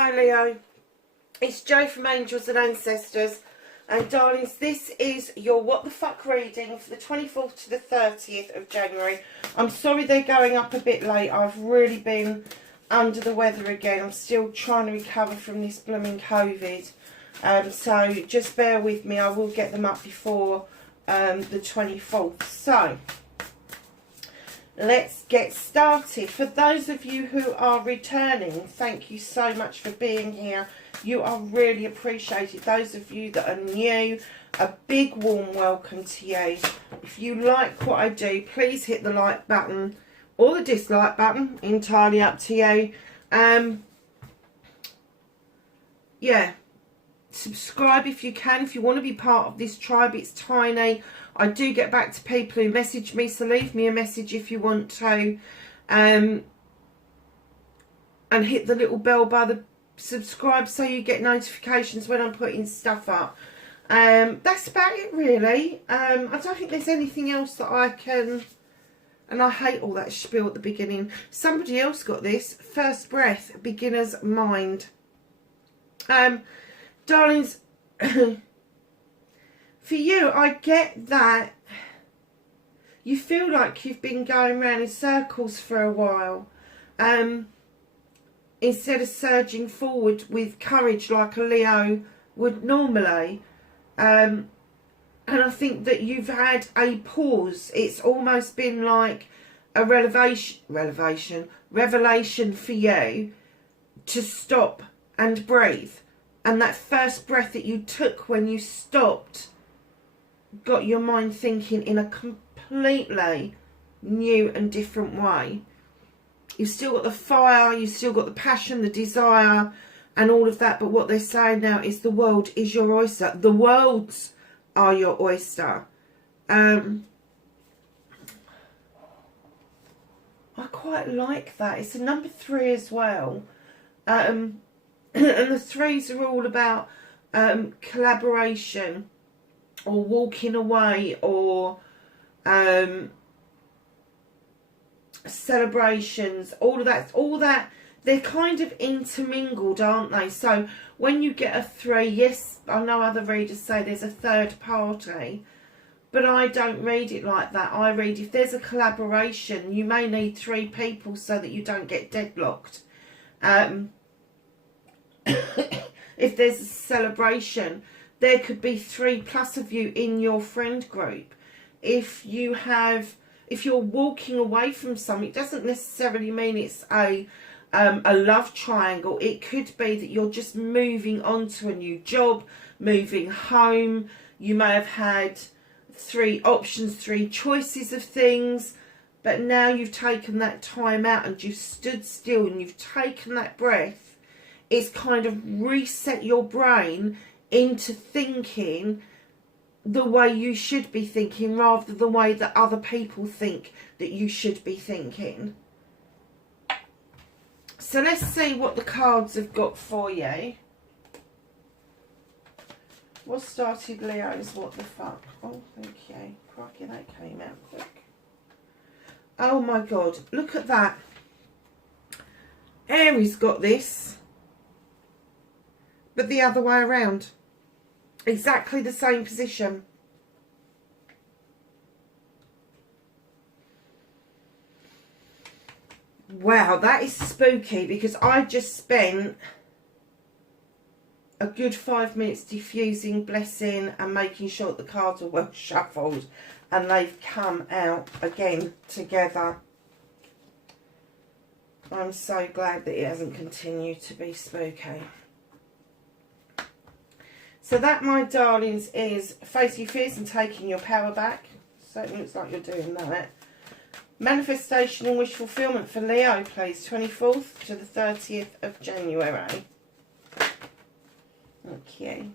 Hi Leo, it's Jo from Angels and Ancestors, and darlings, this is your What the Fuck reading for the 24th to the 30th of January. I'm sorry they're going up a bit late. I've really been under the weather again. I'm still trying to recover from this blooming COVID. So just bear with me. I will get them up before the 24th. So let's get started. For those of you who are returning, thank you so much for being here. You are really appreciated. Those of you that are new, a big warm welcome to you. If you like what I do, please hit the like button or the dislike button, entirely up to you. Yeah, subscribe if you can, if you want to be part of this tribe. It's tiny. I do get back to people who message me, so leave me a message if you want to. And hit the little bell by the subscribe so you get notifications when I'm putting stuff up. That's about it really. I don't think there's anything else that I can... And I hate all that spiel at the beginning. Somebody else got this. First breath, beginner's mind. Darlings... For you, I get that you feel like you've been going round in circles for a while, instead of surging forward with courage like a Leo would normally. And I think that you've had a pause. It's almost been like a revelation for you to stop and breathe. And that first breath that you took when you stopped got your mind thinking in a completely new and different way. You've still got the fire, you've still got the passion, the desire and all of that, but what they're saying now is the world is your oyster. The worlds are your oyster. I quite like that. It's a number 3 as well. And the 3s are all about collaboration, or walking away, or celebrations, all of that, they're kind of intermingled, aren't they? So when you get a 3, yes, I know other readers say there's a third party, but I don't read it like that. I read if there's a collaboration, you may need 3 people so that you don't get deadlocked. If there's a celebration, there could be 3+ of you in your friend group. If you're walking away from something, it doesn't necessarily mean it's a love triangle. It could be that you're just moving on to a new job, moving home. You may have had 3 options, 3 choices of things, but now you've taken that time out and you've stood still and you've taken that breath. It's kind of reset your brain into thinking the way you should be thinking, rather than the way that other people think that you should be thinking. So let's see what the cards have got for you. What started Leo's what the fuck? Oh, thank you. Crikey, that came out quick. Oh my God, look at that. Aries got this, but the other way around. Exactly the same position. Wow, that is spooky, because I just spent a good 5 minutes diffusing, blessing and making sure that the cards are well shuffled, and they've come out again together. I'm so glad that it hasn't continued to be spooky. So that, my darlings, is face your fears and taking your power back. Certainly looks like you're doing that. Manifestation and wish fulfillment for Leo, please. 24th to the 30th of January. Okay.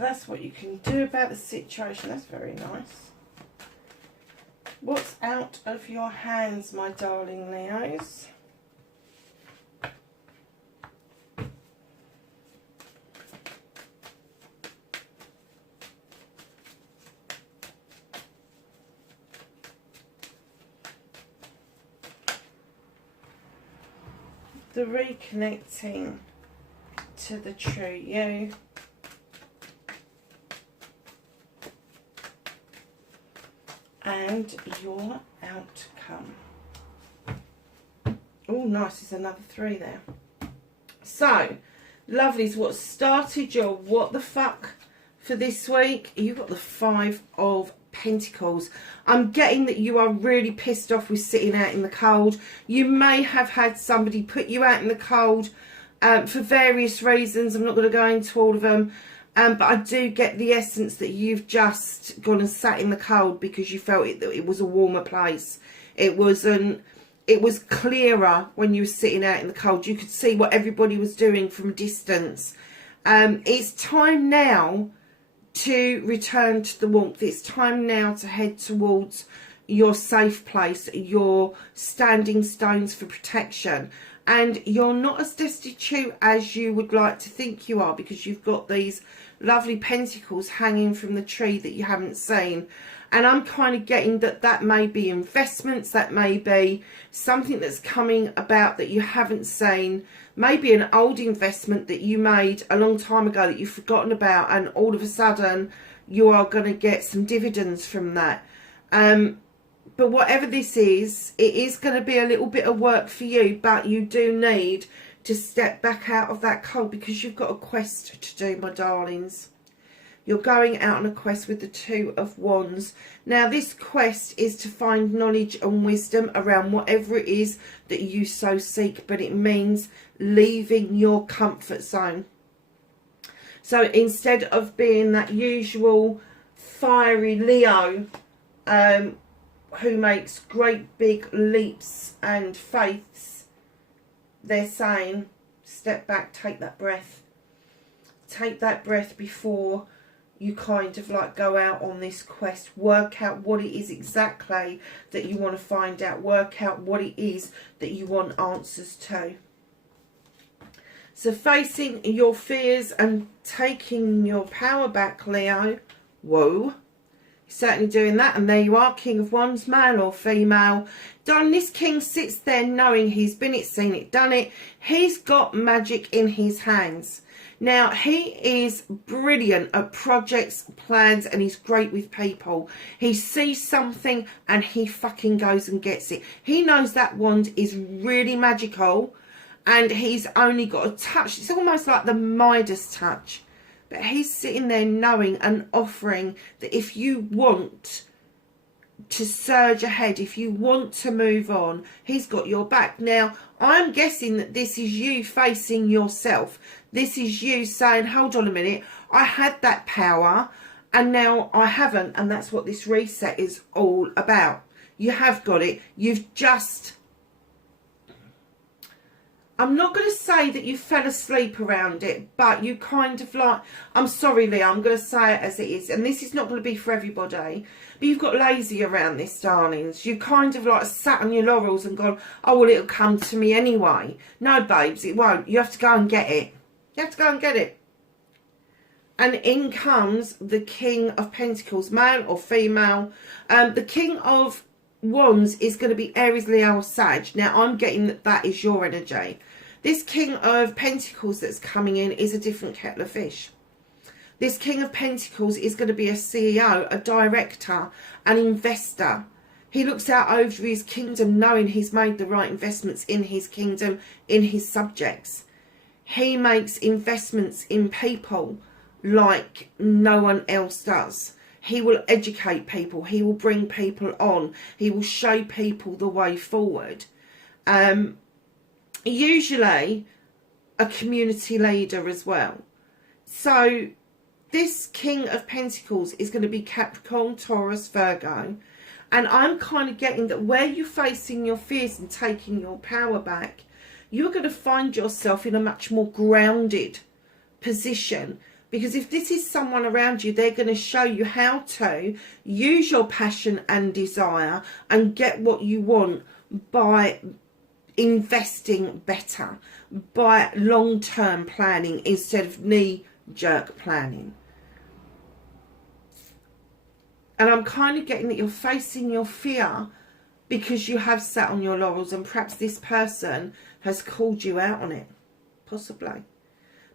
So that's what you can do about the situation. That's very nice. What's out of your hands, my darling Leos? The reconnecting to the true you. And your outcome. Oh, nice. There's another 3 there. So, lovelies, what started your what the fuck for this week? You've got the 5 of Pentacles. I'm getting that you are really pissed off with sitting out in the cold. You may have had somebody put you out in the cold for various reasons. I'm not going to go into all of them. But I do get the essence that you've just gone and sat in the cold because you felt that it was a warmer place. It was clearer when you were sitting out in the cold. You could see what everybody was doing from a distance. It's time now to return to the warmth. It's time now to head towards your safe place, your standing stones for protection. And you're not as destitute as you would like to think you are, because you've got these lovely pentacles hanging from the tree that you haven't seen. And I'm kind of getting that that may be investments, that may be something that's coming about that you haven't seen, maybe an old investment that you made a long time ago that you've forgotten about, and all of a sudden you are going to get some dividends from that. But whatever this is, it is going to be a little bit of work for you, but you do need to step back out of that cold because you've got a quest to do, my darlings. You're going out on a quest with the 2 of Wands. Now, this quest is to find knowledge and wisdom around whatever it is that you so seek, but it means leaving your comfort zone. So instead of being that usual fiery Leo who makes great big leaps and faiths, they're saying, step back, take that breath. Take that breath before you kind of like go out on this quest. Work out what it is exactly that you want to find out. Work out what it is that you want answers to. So facing your fears and taking your power back, Leo. Whoa. Certainly doing that. And there you are, King of Wands, male or female. Darling, this king sits there knowing he's been it, seen it, done it. He's got magic in his hands. Now, he is brilliant at projects, plans, and he's great with people. He sees something and he fucking goes and gets it. He knows that wand is really magical and he's only got a touch. It's almost like the Midas touch. But he's sitting there knowing and offering that if you want to surge ahead, if you want to move on, he's got your back. Now, I'm guessing that this is you facing yourself. This is you saying, hold on a minute, I had that power and now I haven't. And that's what this reset is all about. You have got it. You've just... I'm not going to say that you fell asleep around it, but you kind of like... I'm sorry, Leo, I'm going to say it as it is. And this is not going to be for everybody. But you've got lazy around this, darlings. You kind of like sat on your laurels and gone, oh, well, it'll come to me anyway. No, babes, it won't. You have to go and get it. You have to go and get it. And in comes the King of Pentacles, male or female. The King of Wands is going to be Aries, Leo or Sag. Now, I'm getting that that is your energy. This King of Pentacles that's coming in is a different kettle of fish. This King of Pentacles is going to be a CEO, a director, an investor. He looks out over his kingdom knowing he's made the right investments in his kingdom, in his subjects. He makes investments in people like no one else does. He will educate people. He will bring people on. He will show people the way forward. Usually a community leader as well. So this King of Pentacles is going to be Capricorn, Taurus, Virgo. And I'm kind of getting that where you're facing your fears and taking your power back, you're going to find yourself in a much more grounded position Because if this is someone around you, they're going to show you how to use your passion and desire and get what you want by investing better, by long-term planning instead of knee-jerk planning. And I'm kind of getting that you're facing your fear because you have sat on your laurels, and perhaps this person has called you out on it, possibly.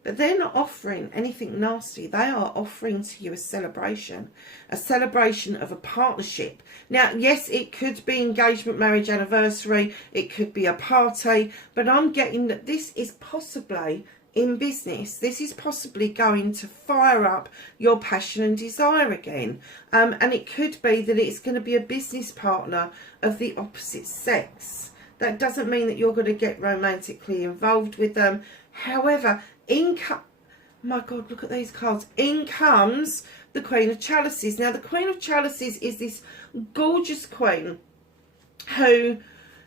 But they're not offering anything nasty. They are offering to you a celebration of a partnership. Now, yes, it could be engagement, marriage, anniversary. It could be a party. But I'm getting that this is possibly in business. This is possibly going to fire up your passion and desire again. And it could be that it's going to be a business partner of the opposite sex. That doesn't mean that you're going to get romantically involved with them. However, my God, look at these cards. In comes the Queen of Chalices. Now, the Queen of Chalices is this gorgeous queen who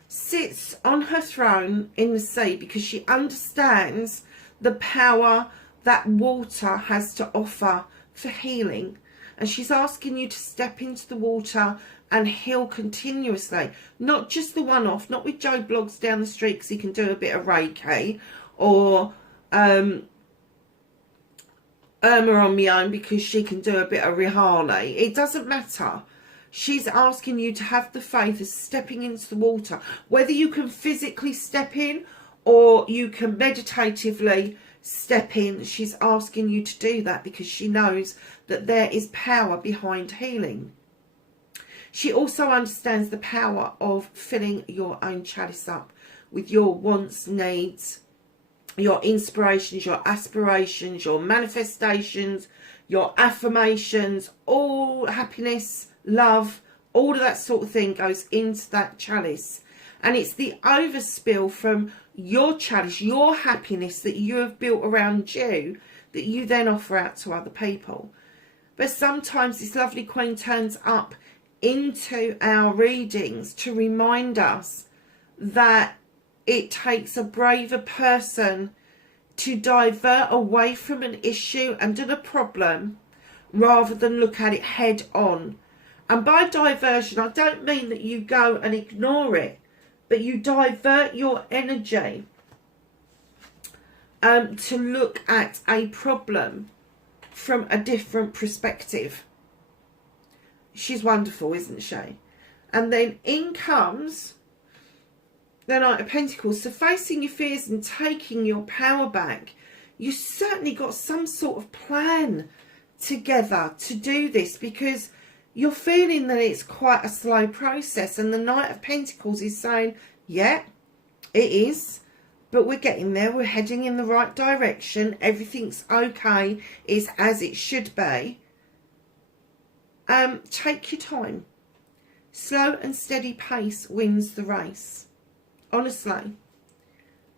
sits on her throne in the sea because she understands the power that water has to offer for healing. And she's asking you to step into the water and heal continuously. Not just the one-off, not with Joe Bloggs down the street because he can do a bit of Reiki, or Irma on my own because she can do a bit of Rihani. It doesn't matter. She's asking you to have the faith of stepping into the water. Whether you can physically step in or you can meditatively step in, she's asking you to do that because she knows that there is power behind healing. She also understands the power of filling your own chalice up with your wants, needs, your inspirations, your aspirations, your manifestations, your affirmations, all happiness, love, all of that sort of thing goes into that chalice. And it's the overspill from your chalice, your happiness that you have built around you, that you then offer out to other people. But sometimes this lovely queen turns up into our readings to remind us that it takes a braver person to divert away from an issue and a problem rather than look at it head on. And by diversion, I don't mean that you go and ignore it, but you divert your energy to look at a problem from a different perspective. She's wonderful, isn't she? And then in comes the Knight of Pentacles. So facing your fears and taking your power back, you certainly got some sort of plan together to do this, because you're feeling that it's quite a slow process. And the Knight of Pentacles is saying, yeah, it is, but we're getting there. We're heading in the right direction. Everything's okay. It's as it should be. Take your time. Slow and steady pace wins the race. Honestly.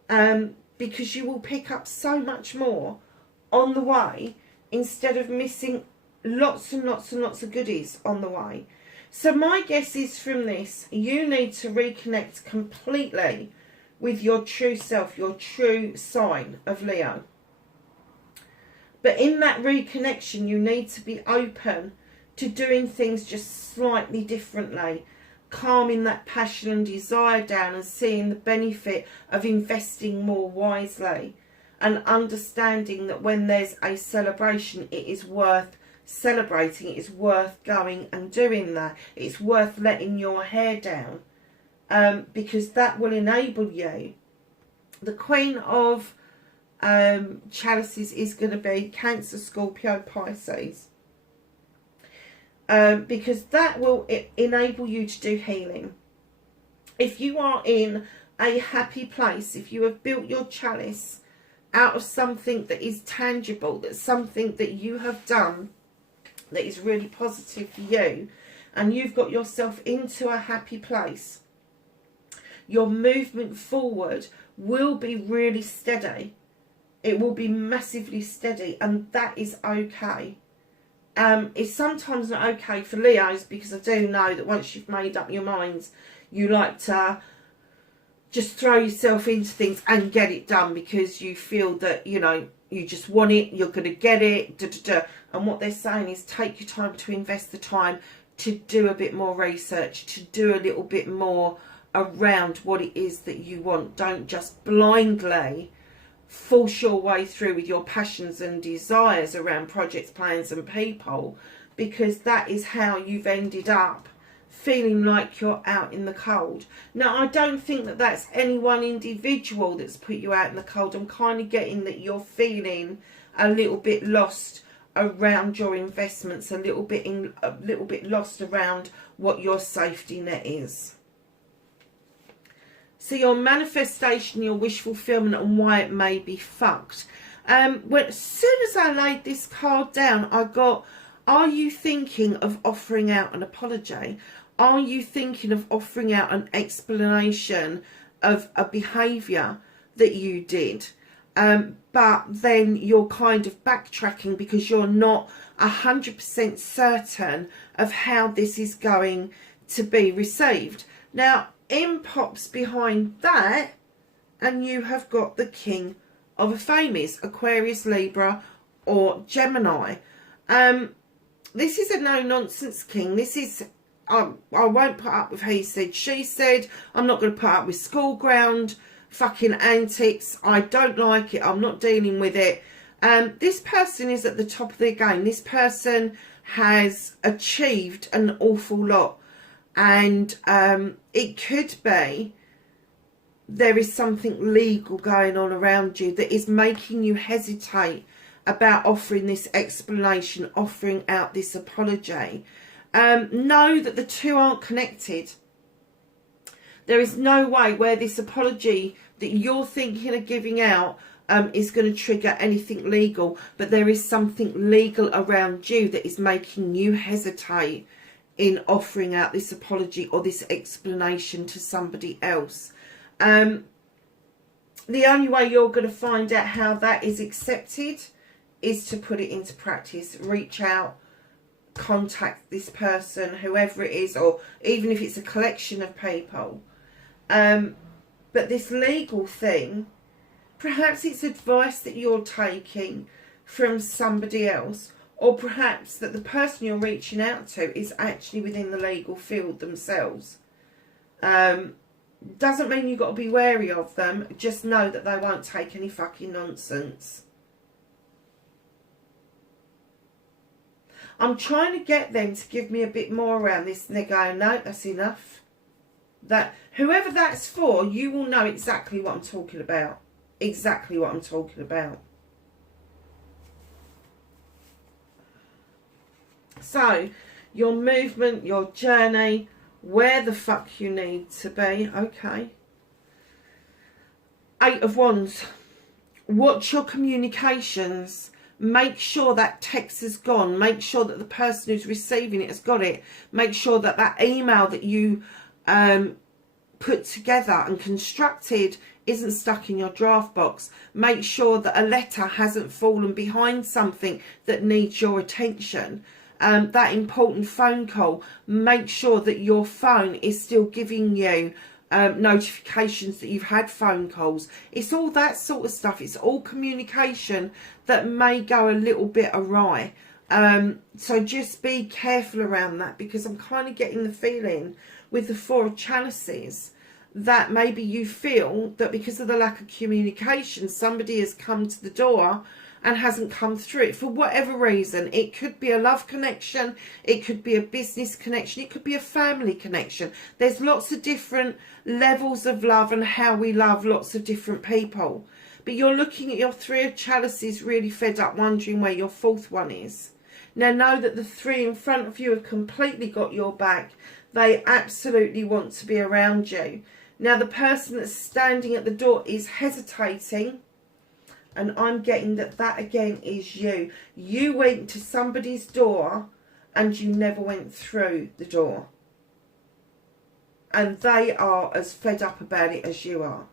Because you will pick up so much more on the way instead of missing lots and lots and lots of goodies on the way. So my guess is from this, you need to reconnect completely with your true self, your true sign of Leo. But in that reconnection, you need to be open to doing things just slightly differently, calming that passion and desire down and seeing the benefit of investing more wisely, and understanding that when there's a celebration, it is worth celebrating. It is worth going and doing that. It's worth letting your hair down, because that will enable you. The Queen of Chalices is going to be Cancer, Scorpio, Pisces. Because that will enable you to do healing. If you are in a happy place, if you have built your chalice out of something that is tangible, that's something that you have done that is really positive for you, and you've got yourself into a happy place, your movement forward will be really steady. It will be massively steady, and that is okay. It's sometimes not okay for Leos, because I do know that once you've made up your minds, you like to just throw yourself into things and get it done because you feel that, you know, you just want it, you're going to get it, da, da, da. And what they're saying is take your time to invest the time to do a bit more research, to do a little bit more around what it is that you want. Don't just blindly force your way through with your passions and desires around projects, plans and people, because that is how you've ended up feeling like you're out in the cold. Now, I don't think that that's any one individual that's put you out in the cold. I'm kind of getting that you're feeling a little bit lost around your investments, a little bit lost around what your safety net is. So your manifestation, your wish fulfillment, and why it may be fucked. As soon as I laid this card down, I got, are you thinking of offering out an apology? Are you thinking of offering out an explanation of a behaviour that you did? But then you're kind of backtracking because you're not 100% certain of how this is going to be received. Now, in pops behind that, and you have got the King of Aphames, Aquarius, Libra or Gemini. This is a no-nonsense king. This is, I won't put up with he said, she said. I'm not going to put up with school ground fucking antics. I don't like it. I'm not dealing with it. This person is at the top of their game. This person has achieved an awful lot. And it could be there is something legal going on around you that is making you hesitate about offering this explanation, offering out this apology. Know that the two aren't connected. There is no way where this apology that you're thinking of giving out is going to trigger anything legal, but there is something legal around you that is making you hesitate in offering out this apology or this explanation to somebody else. The only way you're going to find out how that is accepted is to put it into practice. Reach out, contact this person, whoever it is, or even if it's a collection of people. But this legal thing, perhaps it's advice that you're taking from somebody else, or perhaps that the person you're reaching out to is actually within the legal field themselves. Doesn't mean you've got to be wary of them. Just know that they won't take any fucking nonsense. I'm trying to get them to give me a bit more around this, and they're going, no, that's enough. That whoever that's for, you will know exactly what I'm talking about. Exactly what I'm talking about. So, your movement, your journey, where the fuck you need to be. Okay. 8 of Wands. Watch your communications. Make sure that text is gone. Make sure that the person who's receiving it has got it. Make sure that that email that you put together and constructed isn't stuck in your draft box. Make sure that a letter hasn't fallen behind something that needs your attention. That important phone call, make sure that your phone is still giving you notifications that you've had phone calls. It's all that sort of stuff. It's all communication that may go a little bit awry. So just be careful around that, because I'm kind of getting the feeling with the 4 of Chalices that maybe you feel that because of the lack of communication, somebody has come to the door and hasn't come through it for whatever reason. It could be a love connection, it could be a business connection, it could be a family connection. There's lots of different levels of love and how we love lots of different people. But you're looking at your 3 of Chalices really fed up, wondering where your 4th one is. Now know that the 3 in front of you have completely got your back. They absolutely want to be around you. Now the person that's standing at the door is hesitating. And I'm getting that that again is you. You went to somebody's door and you never went through the door. And they are as fed up about it as you are.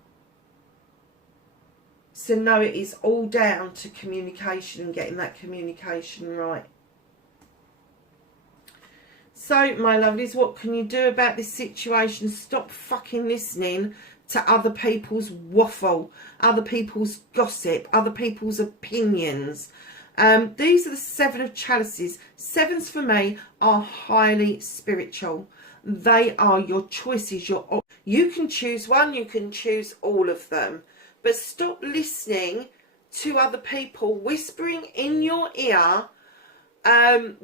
So no, it is all down to communication and getting that communication right. So, my lovelies, what can you do about this situation? Stop fucking listening to other people's waffle, other people's gossip, other people's opinions. These are the Seven of Chalices. Sevens for me are highly spiritual. They are your choices. You can choose one, you can choose all of them. But stop listening to other people whispering in your ear,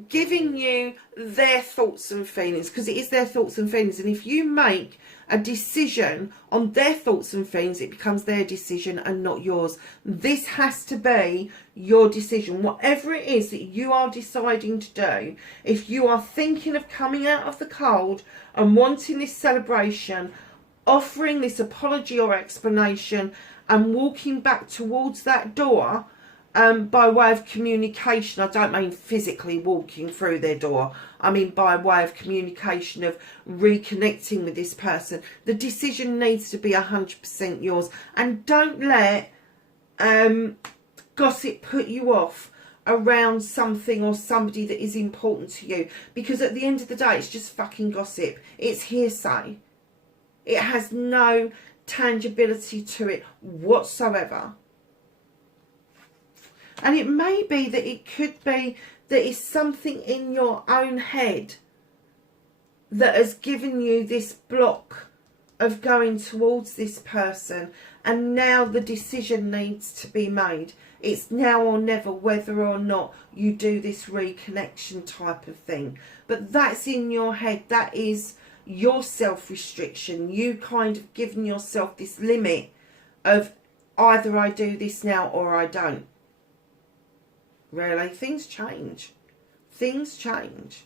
giving you their thoughts and feelings, because it is their thoughts and feelings. And if you make a decision on their thoughts and feelings, it becomes their decision and not yours. This has to be your decision. Whatever it is that you are deciding to do, if you are thinking of coming out of the cold and wanting this celebration, offering this apology or explanation and walking back towards that door, by way of communication, I don't mean physically walking through their door, I mean by way of communication, of reconnecting with this person, the decision needs to be 100% yours. And don't let gossip put you off around something or somebody that is important to you, because at the end of the day, it's just fucking gossip. It's hearsay. It has no tangibility to it whatsoever. And it may be that it could be that it's something in your own head that has given you this block of going towards this person, and now the decision needs to be made. It's now or never whether or not you do this reconnection type of thing. But that's in your head. That is your self-restriction. You kind of given yourself this limit of either I do this now or I don't. Really, things change. Things change.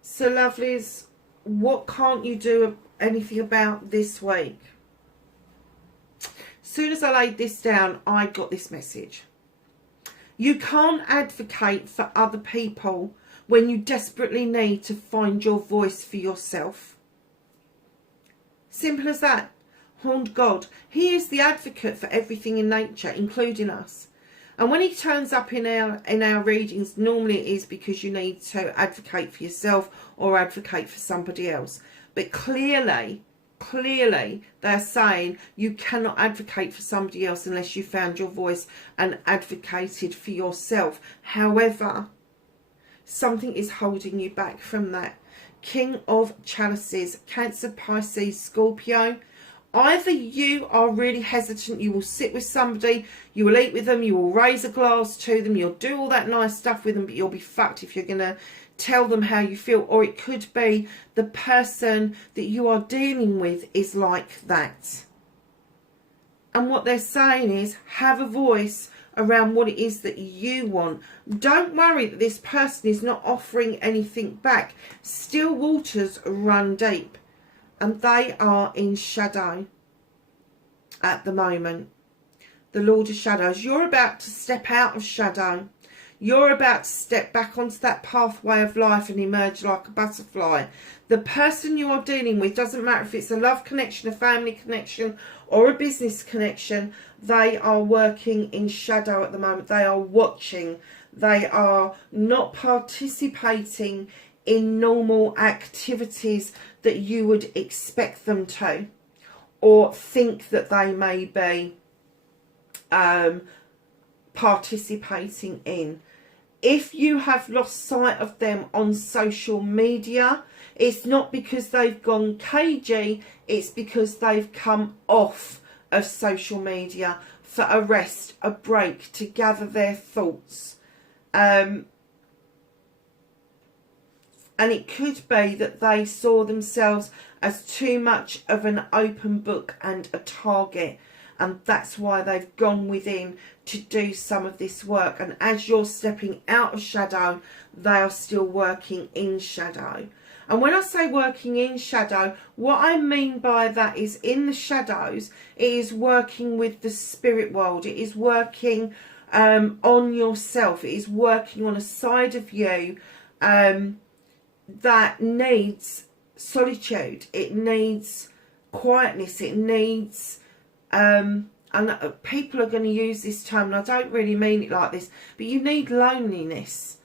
So lovelies, what can't you do anything about this week? As soon as I laid this down, I got this message. You can't advocate for other people when you desperately need to find your voice for yourself. Simple as that. Horned God. He is the advocate for everything in nature, including us. And when he turns up in our readings, normally it is because you need to advocate for yourself or advocate for somebody else. But clearly, they're saying you cannot advocate for somebody else unless you found your voice and advocated for yourself. However, something is holding you back from that. King of Chalices, Cancer, Pisces, Scorpio. Either you are really hesitant, you will sit with somebody, you will eat with them, you will raise a glass to them, you'll do all that nice stuff with them, but you'll be fucked if you're going to tell them how you feel. Or it could be the person that you are dealing with is like that. And what they're saying is, have a voice around what it is that you want. Don't worry that this person is not offering anything back. Still waters run deep. And they are in shadow at the moment. The Lord of Shadows. You're about to step out of shadow. You're about to step back onto that pathway of life and emerge like a butterfly. The person you are dealing with, doesn't matter if it's a love connection, a family connection, or a business connection, they are working in shadow at the moment. They are watching. They are not participating in normal activities that you would expect them to, or think that they may be participating in. If you have lost sight of them on social media, it's not because they've gone cagey, it's because they've come off of social media for a rest, a break, to gather their thoughts. And it could be that they saw themselves as too much of an open book and a target. And that's why they've gone within to do some of this work. And as you're stepping out of shadow, they are still working in shadow. And when I say working in shadow, what I mean by that is in the shadows, it is working with the spirit world. It is working on yourself. It is working on a side of you that needs solitude, it needs quietness, it needs and people are going to use this term, and I don't really mean it like this, but you need loneliness.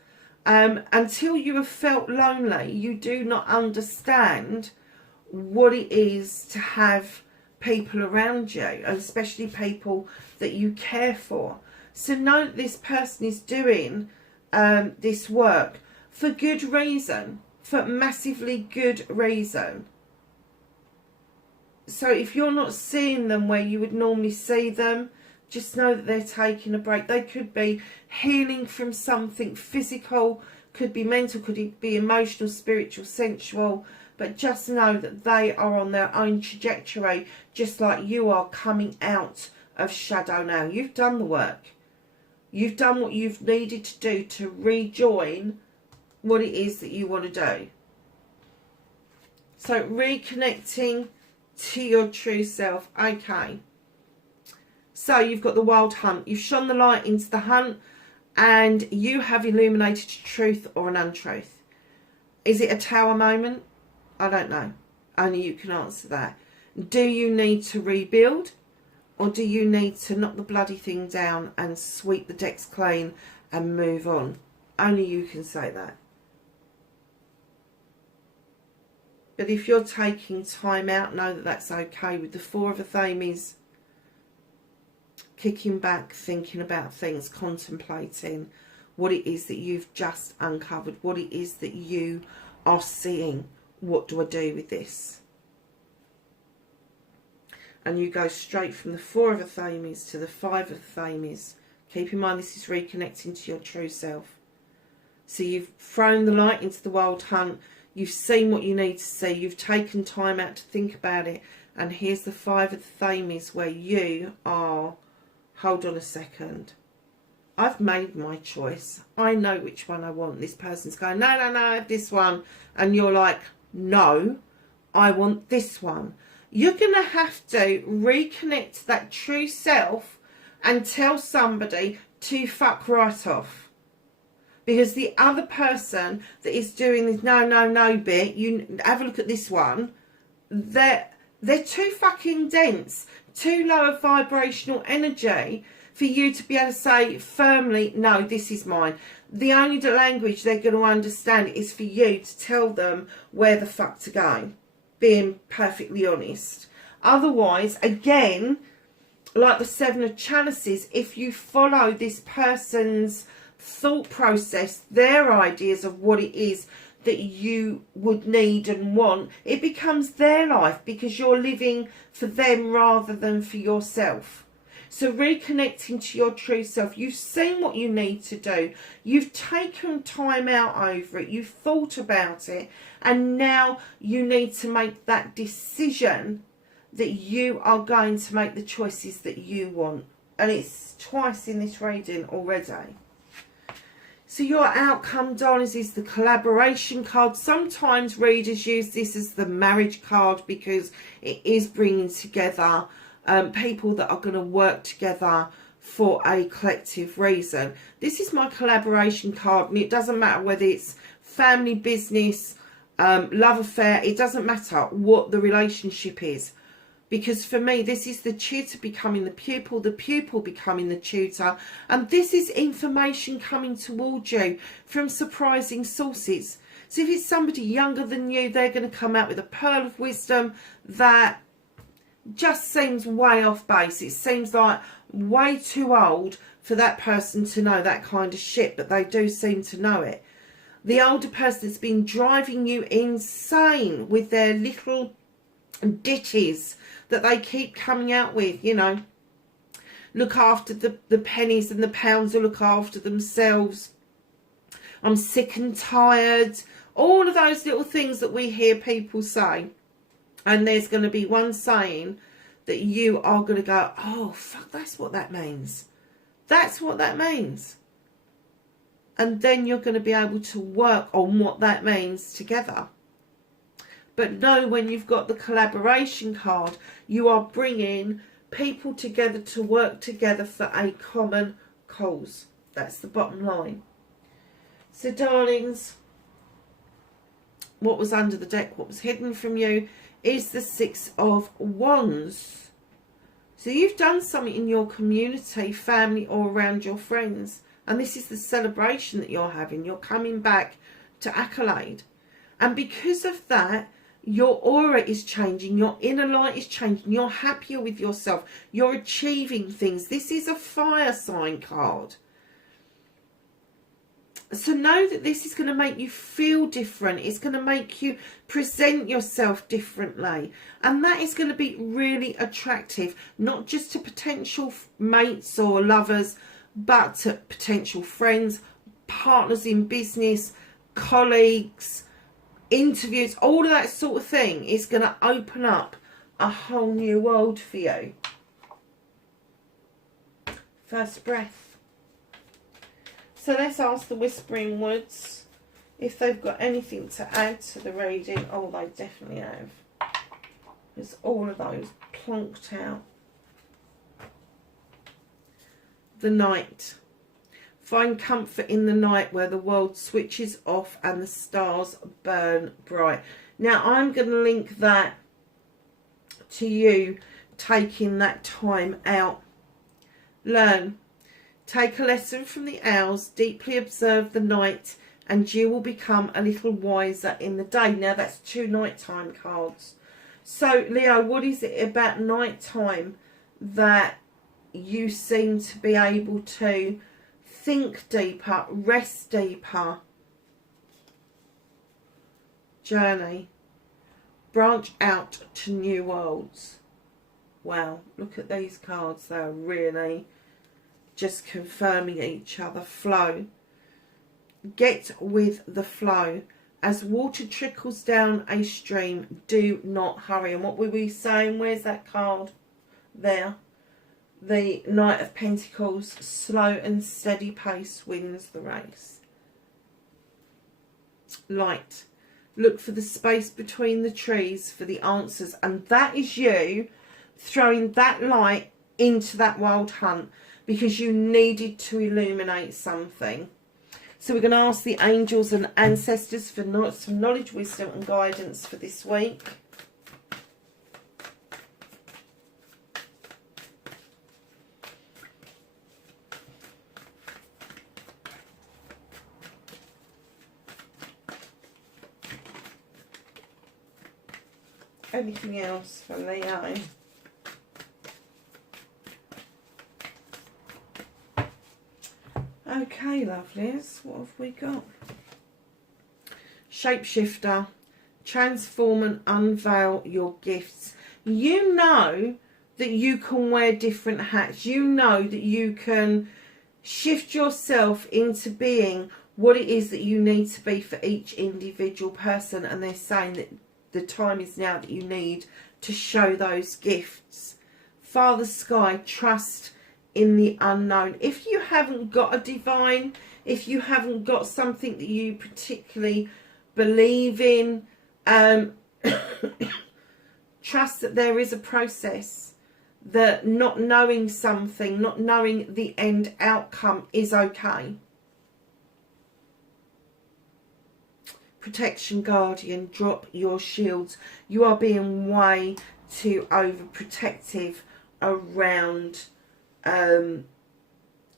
Until you have felt lonely, you do not understand what it is to have people around you, and especially people that you care for. So know that this person is doing this work for good reason, for massively good reason. So if you're not seeing them where you would normally see them, just know that they're taking a break. They could be healing from something physical, could be mental, could be emotional, spiritual, sensual. But just know that they are on their own trajectory, just like you are coming out of shadow now. You've done the work. You've done what you've needed to do to rejoin what it is that you want to do. So reconnecting to your true self. Okay. So you've got the wild hunt. You've shone the light into the hunt and you have illuminated truth or an untruth. Is it a tower moment? I don't know. Only you can answer that. Do you need to rebuild? Or do you need to knock the bloody thing down and sweep the decks clean and move on? Only you can say that. But if you're taking time out, know that that's okay. With the Four of Athames, kicking back, thinking about things, contemplating what it is that you've just uncovered, what it is that you are seeing. What do I do with this? And you go straight from the Four of Athames to the Five of Athames. Keep in mind this is reconnecting to your true self. So you've thrown the light into the wild hunt. You've seen what you need to see. You've taken time out to think about it. And here's the Five of Athames where you are, hold on a second. I've made my choice. I know which one I want. This person's going, no, no, no, I have this one. And you're like, no, I want this one. You're going to have to reconnect to that true self and tell somebody to fuck right off. Because the other person that is doing this no, no, no bit, you have a look at this one, they're too fucking dense, too low of vibrational energy for you to be able to say firmly, no, this is mine. The only language they're going to understand is for you to tell them where the fuck to go. Being perfectly honest. Otherwise, again, like the Seven of Chalices, if you follow this person's thought process, their ideas of what it is that you would need and want, it becomes their life because you're living for them rather than for yourself. So reconnecting to your true self, you've seen what you need to do. You've taken time out over it. You've thought about it. And now you need to make that decision that you are going to make the choices that you want. And it's twice in this reading already. So your outcome, darlings, is the collaboration card. Sometimes readers use this as the marriage card because it is bringing together people that are going to work together for a collective reason. This is my collaboration card, and it doesn't matter whether it's family, business, love affair. It doesn't matter what the relationship is, because for me this is the tutor becoming the pupil becoming the tutor, and this is information coming towards you from surprising sources. So if it's somebody younger than you, they're going to come out with a pearl of wisdom that just seems way off base. It seems like way too old for that person to know that kind of shit, but they do seem to know it. The older person that's been driving you insane with their little ditties that they keep coming out with, you know, look after the pennies and the pounds, or look after themselves. I'm sick and tired. All of those little things that we hear people say. And there's going to be one saying that you are going to go, oh, fuck, that's what that means. That's what that means. And then you're going to be able to work on what that means together. But know, when you've got the collaboration card, you are bringing people together to work together for a common cause. That's the bottom line. So, darlings, what was under the deck, what was hidden from you, is the Six of Wands. So you've done something in your community, family, or around your friends. And this is the celebration that you're having. You're coming back to accolade. And because of that, Your aura is changing. Your inner light is changing. You're happier with yourself. You're achieving things. This is a fire sign card. So know that this is going to make you feel different. It's going to make you present yourself differently. And that is going to be really attractive, not just to potential mates or lovers, but to potential friends, partners in business, colleagues, interviews, all of that sort of thing is going to open up a whole new world for you. First breath. So let's ask the Whispering Woods if they've got anything to add to the reading. Oh, they definitely have. There's all of those plonked out. The night. Find comfort in the night where the world switches off and the stars burn bright. Now, I'm going to link that to you taking that time out. Learn. Take a lesson from the owls. Deeply observe the night and you will become a little wiser in the day. Now, that's 2 nighttime cards. So, Leo, what is it about nighttime that you seem to be able to think deeper, rest deeper, journey, branch out to new worlds? Wow, look at these cards. They're really just confirming each other. Flow. Get with the flow. As water trickles down a stream, do not hurry. And what were we saying? Where's that card? There. The Knight of Pentacles, slow and steady pace wins the race. Light. Look for the space between the trees for the answers. And that is you throwing that light into that wild hunt because you needed to illuminate something. So we're going to ask the angels and ancestors for some knowledge, wisdom and guidance for this week. Anything else for Leo? Okay, lovelies, what have we got? Shapeshifter. Transform and unveil your gifts. You know that you can wear different hats. You know that you can shift yourself into being what it is that you need to be for each individual person. And they're saying that the time is now that you need to show those gifts. Father Sky, trust in the unknown. If you haven't got a divine, if you haven't got something that you particularly believe in, trust that there is a process, that not knowing something, not knowing the end outcome is okay. Protection Guardian, drop your shields. You are being way too overprotective around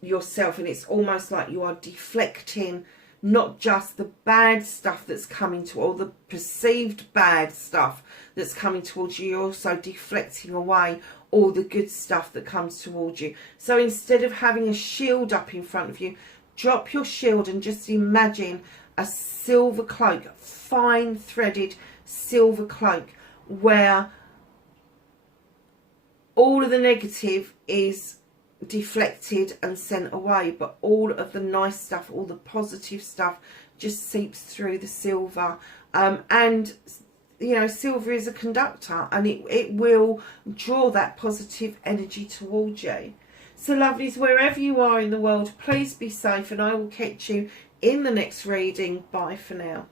yourself, and it's almost like you are deflecting not just the bad stuff that's coming to, or the perceived bad stuff that's coming towards you, you're also deflecting away all the good stuff that comes towards you. So instead of having a shield up in front of you, drop your shield and just imagine a silver cloak, fine threaded silver cloak, where all of the negative is deflected and sent away, but all of the nice stuff, all the positive stuff just seeps through the silver. And you know, silver is a conductor, and it will draw that positive energy towards you. So lovelies, wherever you are in the world, please be safe, and I will catch you in the next reading. Bye for now.